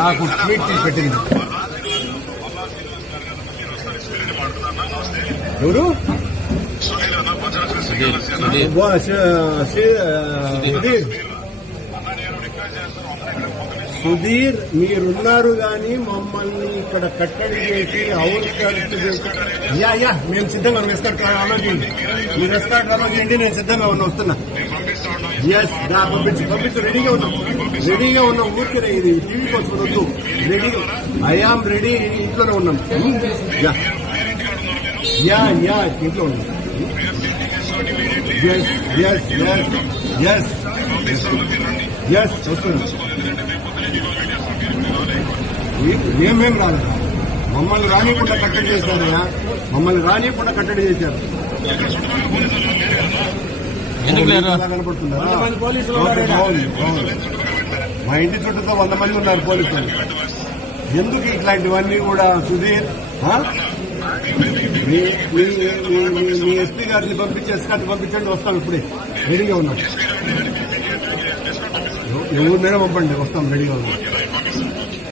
నాకు ట్వీట్ చేసి పెట్టింది. ఎవరు? సుధీర్, మీరున్నారు కానీ మమ్మల్ని ఇక్కడ కట్టడి చేసి అవును చేసి మేము సిద్ధంగా రెస్కార్డ్ ఆలోచించండి. మీ రెస్కార్డ్ ఆలోచించండి, నేను సిద్ధంగా వస్తున్నా. ఎస్, పంపించు. రెడీగా ఉన్నాం. ఊరికే ఇది టీవీకి వద్దు. Ready, I am ready. ఇంట్లోనే ఉన్నాం. ఇంట్లో ఉన్నాం. ఎస్ వస్తున్నాం. మేమేం రాలేదు. మమ్మల్ని రానియకుండా కట్టడి చేశారయ్యా. కనపడుతుందా? మా ఇంటి చుట్టూతో 100 మంది ఉన్నారు పోలీసులు. ఎందుకు ఇట్లాంటివన్నీ కూడా? సుధీర్, మీ ఎస్పీ గారిని పంపించండి. వస్తాం, ఇప్పుడే రెడీగా ఉన్నాం. ఎవరినైనా పంపండి, వస్తాం, రెడీగా ఉన్నాం.